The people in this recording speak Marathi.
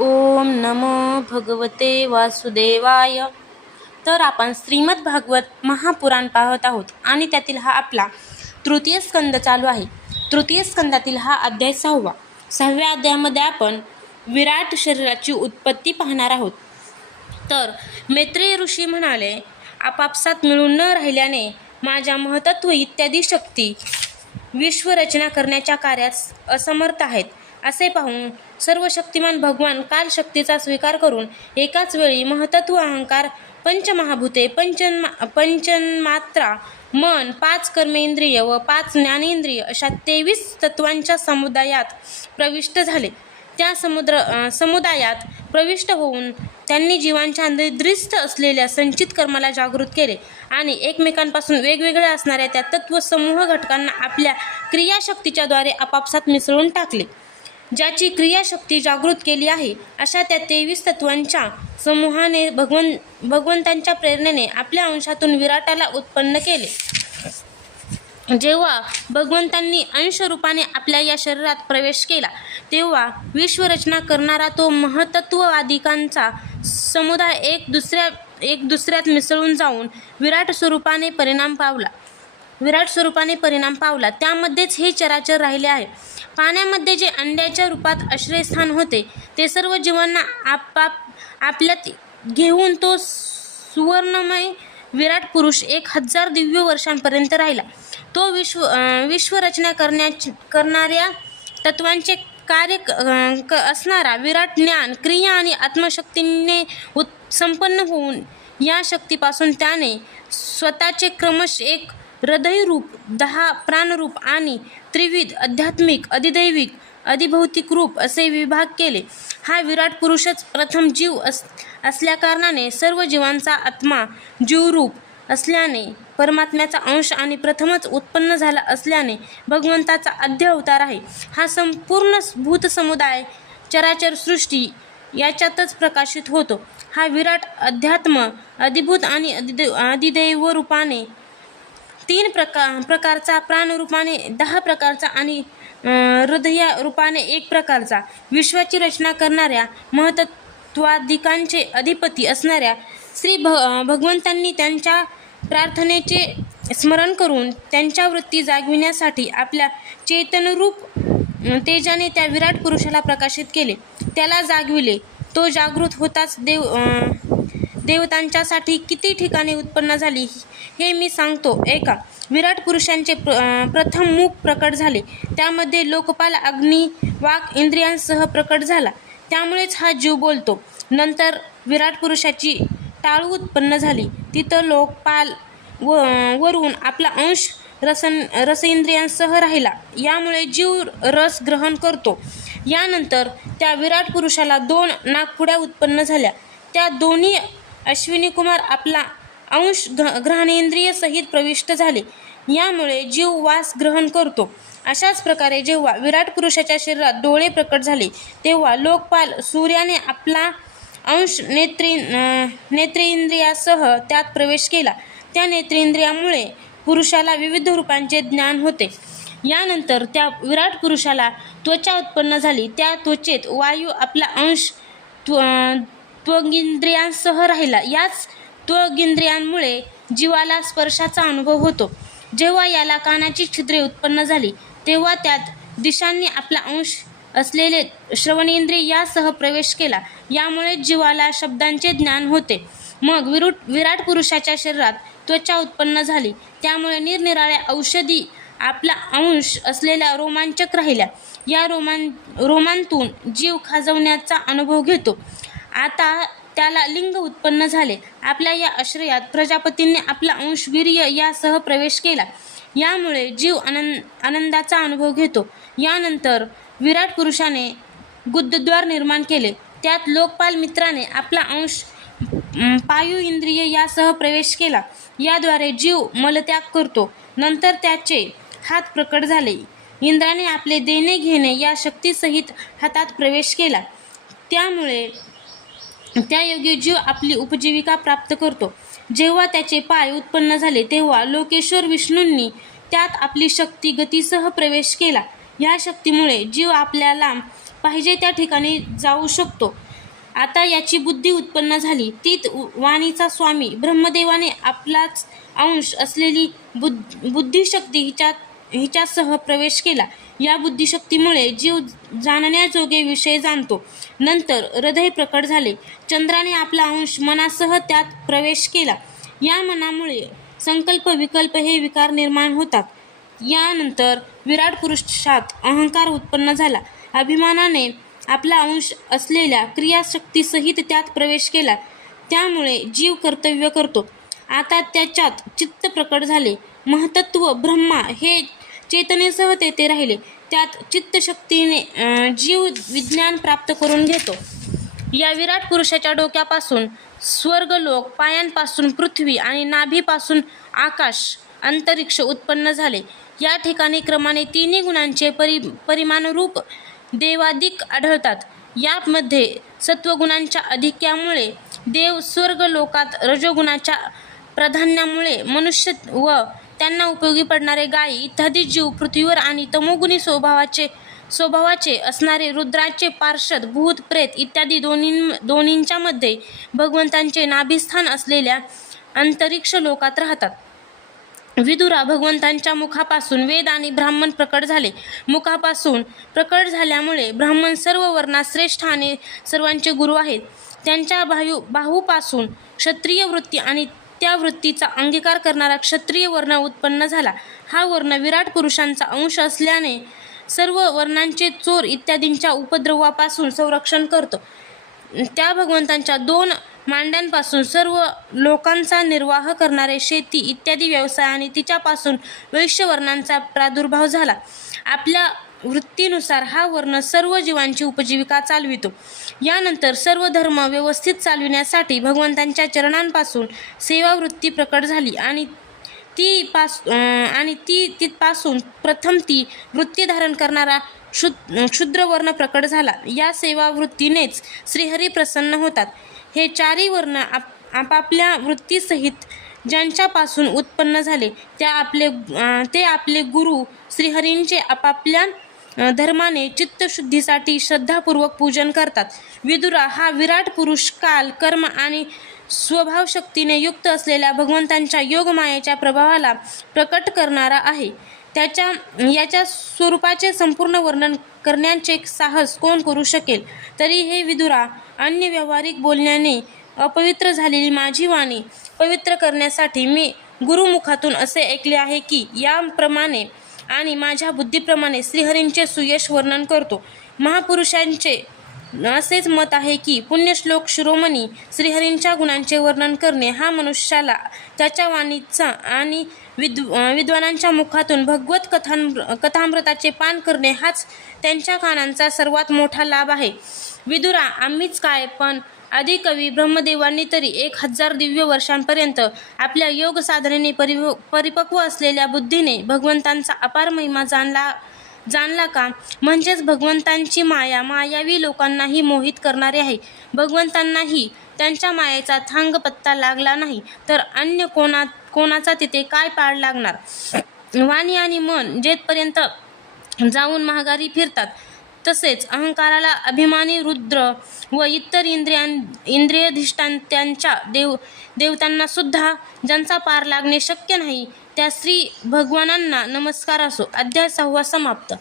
ओम नमो भगवते वासुदेवाय. तर आपण श्रीमद भागवत महापुराण पाहत आहोत आणि त्यातील हा आपला तृतीय स्कंद चालू आहे. तृतीय स्कंदातील हा अध्याय सहावा. सहाव्या अध्यायामध्ये आपण विराट शरीराची उत्पत्ती पाहणार आहोत. तर मैत्रेय ऋषी म्हणाले आपापसात मिळून न राहिल्याने माझ्या महतत्व इत्यादी शक्ती विश्वरचना करण्याच्या कार्यात असमर्थ आहेत असे पाहून सर्व शक्तिमान भगवान कालशक्तीचा स्वीकार करून एकाच वेळी महतत्व अहंकार पंचमहाभूते पंचन पंचन्मात्रा मन पाच कर्मेंद्रिय व पाच ज्ञानेंद्रिय अशा तेवीस तत्वांच्या समुदायात प्रविष्ट झाले. त्या समुद्र समुदायात प्रविष्ट होऊन त्यांनी जीवांच्या निद्रिस्त असलेल्या संचित कर्माला जागृत केले आणि एकमेकांपासून वेगवेगळ्या असणाऱ्या त्या तत्वसमूह घटकांना आपल्या क्रियाशक्तीच्या द्वारे आपापसात मिसळून टाकले. ज्याची क्रियाशक्ती जागृत केली आहे अशा त्या तेवीस तत्वांच्या समूहाने भगवन भगवंतांच्या प्रेरणेने आपल्या अंशातून विराटाला उत्पन्न केले. जेव्हा भगवंतांनी अंशरूपाने आपल्या या शरीरात प्रवेश केला तेव्हा विश्वरचना करणारा तो महतत्ववादिकांचा समुदाय एक दुसऱ्या एक दुसऱ्यात मिसळून जाऊन विराट स्वरूपाने परिणाम पावला. विराट स्वरूपाने परिणाम पावला. त्यामध्येच हे चराचर राहिले आहे. पाण्यामध्ये जे अंड्याच्या रूपात आश्रयस्थान होते ते सर्व जीवांना आपाप आपल्यात घेऊन तो सुवर्णमय विराट पुरुष एक हजार दिव्य वर्षांपर्यंत राहिला. तो विश्व विश्वरचना करण्याची करणाऱ्या तत्वांचे कार्य क- क असणारा विराट ज्ञान क्रिया आणि आत्मशक्तीने उत् संपन्न होऊन या शक्तीपासून त्याने स्वतःचे क्रमश एक हृदयरूप दहा प्राणरूप आणि त्रिविध आध्यात्मिक अधिदैविक अधिभौतिक रूप असे विभाग केले. हा विराट पुरुषच प्रथम जीव अस असल्याकारणाने सर्व जीवांचा आत्मा जीवरूप असल्याने परमात्म्याचा अंश आणि प्रथमच उत्पन्न झाला असल्याने भगवंताचा आद्य अवतार आहे. हा संपूर्ण भूत समुदाय चराचर सृष्टी याच्यातच प्रकाशित होतो. हा विराट अध्यात्म अधिभूत आणि अधिदेव अधिदैव रूपाने तीन प्रका प्रकारचा प्राणरूपाने दहा प्रकारचा आणि हृदया रूपाने एक प्रकारचा. विश्वाची रचना करणाऱ्या महत्त्वाधिकांचे अधिपती असणाऱ्या श्री भ भगवंतांनी त्यांच्या प्रार्थनेचे स्मरण करून त्यांच्या वृत्ती जागविण्यासाठी आपल्या चेतनरूप तेजाने त्या विराट पुरुषाला प्रकाशित केले. त्याला जागविले. तो जागृत होताच देव देवतांच्यासाठी किती ठिकाणे उत्पन्न झाली हे मी सांगतो. ऐका विराट पुरुषांचे प्र प्रथम मुख प्रकट झाले. त्यामध्ये लोकपाल अग्नी वाक इंद्रियांसह प्रकट झाला. त्यामुळेच हा जीव बोलतो. नंतर विराट पुरुषाची टाळू उत्पन्न झाली. तिथं लोकपाल व वरून आपला अंश रसन रसेंद्रियांसह राहिला. यामुळे जीव रस ग्रहण करतो. यानंतर त्या विराट पुरुषाला दोन नागपुड्या उत्पन्न झाल्या. त्या दोन्ही अश्विनी कुमार आपला अंश ग्र ग्रहणेंद्रिय सहित प्रविष्ट झाले. यामुळे जीव वास ग्रहण करतो. अशाच प्रकारे जेव्हा विराट पुरुषाच्या शरीरात डोळे प्रकट झाले तेव्हा लोकपाल सूर्याने आपला अंश नेत्री नेत्रेंद्रियासह त्यात प्रवेश केला. त्या नेत्रेंद्रियामुळे पुरुषाला विविध रूपांचे ज्ञान होते. यानंतर त्या विराट पुरुषाला त्वचा उत्पन्न झाली. त्या त्वचेत वायू आपला अंश त्व त्वगिंद्रियांसह राहिला. याच त्वगिंद्रियांमुळे जीवाला स्पर्शाचा अनुभव होतो. जेव्हा याला कानाची छिद्रे उत्पन्न झाली तेव्हा त्यात दिशांनी आपला अंश असलेले श्रवणेंद्रिय यासह प्रवेश केला. यामुळे जीवाला शब्दांचे ज्ञान होते. मग विरुट विराट पुरुषाच्या शरीरात त्वचा उत्पन्न झाली. त्यामुळे निरनिराळ्या औषधी आपला अंश असलेल्या रोमांचक राहिल्या. या रोमां रोमांतून जीव खाजवण्याचा अनुभव घेतो. आता त्याला लिंग उत्पन्न झाले. आपल्या या आश्रयात प्रजापतींनी आपला अंश वीर्य यासह प्रवेश केला. यामुळे जीव आनंद आनंदाचा अनुभव घेतो. यानंतर विराट पुरुषाने गुद्धद्वार निर्माण केले. त्यात लोकपाल मित्राने आपला अंश पायु पायू इंद्रिय यासह प्रवेश केला. याद्वारे जीव मलत्याग करतो. नंतर त्याचे हात प्रकट झाले. इंद्राने आपले देणे घेणे या शक्तीसहित हातात प्रवेश केला. त्यामुळे त्यायोगी जीव आपली उपजीविका प्राप्त करतो. जेव्हा त्याचे पाय उत्पन्न झाले तेव्हा लोकेश्वर विष्णूंनी त्यात आपली शक्ती गतीसह प्रवेश केला. या शक्तीमुळे जीव आपल्याला पाहिजे त्या ठिकाणी जाऊ शकतो. आता याची बुद्धी उत्पन्न झाली. तीत वाणीचा स्वामी ब्रह्मदेवाने आपलाच अंश असलेली बुद्ध बुद्धिशक्ती हिच्यात हिच्यासह प्रवेश केला. या बुद्धिशक्तीमुळे जीव जाणण्याजोगे विषय जाणतो. नंतर हृदय प्रकट झाले. चंद्राने आपला अंश मनासह त्यात प्रवेश केला. या मनामुळे संकल्प विकल्प हे विकार निर्माण होतात. यानंतर विराट पुरुषात अहंकार उत्पन्न झाला. अभिमानाने आपला अंश असलेल्या क्रियाशक्तीसहित त्यात प्रवेश केला. त्यामुळे जीव कर्तव्य करतो. आता त्याच्यात चित्त प्रकट झाले. महतत्व ब्रह्मा हे चेतनेसह तेथे राहिले. त्यात चित्तशक्तीने जीव विज्ञान प्राप्त करून घेतो. या विराट पुरुषाच्या डोक्यापासून स्वर्गलोक पायांपासून पृथ्वी आणि नाभीपासून आकाश अंतरिक्ष उत्पन्न झाले. या ठिकाणी क्रमाने तिन्ही गुणांचे परि परिमाणरूप देवाधिक आढळतात. यामध्ये सत्वगुणांच्या अधिक्यामुळे देव स्वर्गलोकात रजोगुणाच्या प्राधान्यामुळे मनुष्य व त्यांना उपयोगी पडणारे गायी इत्यादी जीव पृथ्वीवर आणि तमोगुणी स्वभावाचे स्वभावाचे असणारे रुद्राचे पार्षद भूत प्रेत इत्यादी दोन्ही दोन्हींच्या मध्ये भगवंतांचे नाभिस्थान असलेल्या अंतरिक्ष लोकात राहतात. विदुरा भगवंतांच्या मुखापासून वेद आणि ब्राह्मण प्रकट झाले. मुखापासून प्रकट झाल्यामुळे ब्राह्मण सर्व वर्णात श्रेष्ठ आणि सर्वांचे गुरु आहेत. त्यांच्या बाहू बाहूपासून क्षत्रिय वृत्ती आणि त्या वृत्तीचा अंगीकार करणारा क्षत्रिय वर्ण उत्पन्न झाला. हा वर्ण विराट पुरुषांचा अंश असल्याने सर्व वर्णांचे चोर इत्यादींच्या उपद्रवापासून संरक्षण करतो. त्या भगवंतांच्या दोन मांड्यांपासून सर्व लोकांचा निर्वाह करणारे शेती इत्यादी व्यवसाय आणि तिच्यापासून वैश्यवर्णांचा प्रादुर्भाव झाला. आपल्या वृत्तीनुसार हा वर्ण सर्व जीवांची उपजीविका चालवितो. यानंतर सर्व धर्म व्यवस्थित चालविण्यासाठी भगवंतांच्या चरणांपासून सेवावृत्ती प्रकट झाली आणि ती पास आणि ती तिथपासून प्रथम ती वृत्ती धारण करणारा क्षुद्र क्षुद्रवर्ण प्रकट झाला. या सेवावृत्तीनेच श्रीहरी प्रसन्न होतात. हे चारी वर्ण आप आपापल्या वृत्तीसहित ज्यांच्यापासून उत्पन्न झाले त्या आपले ते आपले गुरु श्रीहरींचे आपापल्या धर्माने चित्तशुद्धीसाठी श्रद्धापूर्वक पूजन करतात. विदुरा हा विराट पुरुष काल कर्म आणि स्वभाव शक्तीने युक्त असलेल्या भगवंतांच्या योगमायेच्या प्रभावाला प्रकट करणारा आहे. त्याच्या याच्या स्वरूपाचे संपूर्ण वर्णन करण्याचे साहस कोण करू शकेल? तरी हे विदुरा अन्य व्यावहारिक बोलण्याने अपवित्र झालेली माझी वाणी पवित्र करण्यासाठी मी गुरुमुखातून असे ऐकले आहे की याप्रमाणे आणि माझ्या बुद्धीप्रमाणे श्रीहरींचे सुयश वर्णन करतो. महापुरुषांचे असेच मत आहे की पुण्यश्लोक शिरोमणी श्रीहरींच्या गुणांचे वर्णन करणे हा मनुष्याला त्याच्या वाणीचा आणि विद विद्वानांच्या मुखातून भगवत कथां कथामृताचे पान करणे हाच त्यांच्या कानांचा सर्वात मोठा लाभ आहे. विदुरा आम्हीच काय पण आदिकवी ब्रह्मदेवांनी तरी एक हजार दिव्य वर्षांपर्यंत आपल्या योग साधनेने परि परिपक्व असलेल्या बुद्धीने भगवंतांचा अपार महिमा जाणला जाणला का? म्हणजेच भगवंतांची माया मायावी लोकांनाही मोहित करणारी आहे. भगवंतांनाही त्यांच्या मायेचा थांग पत्ता लागला नाही तर अन्य कोणा कोणाचा तिथे काय पाळ लागणार? वाणी आणि मन जेथपर्यंत जाऊन महागारी फिरतात तसेच अहंकाराला अभिमानी रुद्र व इतर इंद्रियां इंद्रियधिष्ठांत्यांच्या देव देवतांना सुद्धा ज्यांचा पार लागणे शक्य नाही त्या श्री भगवानांना नमस्कार असो. अध्याय सहावा समाप्त.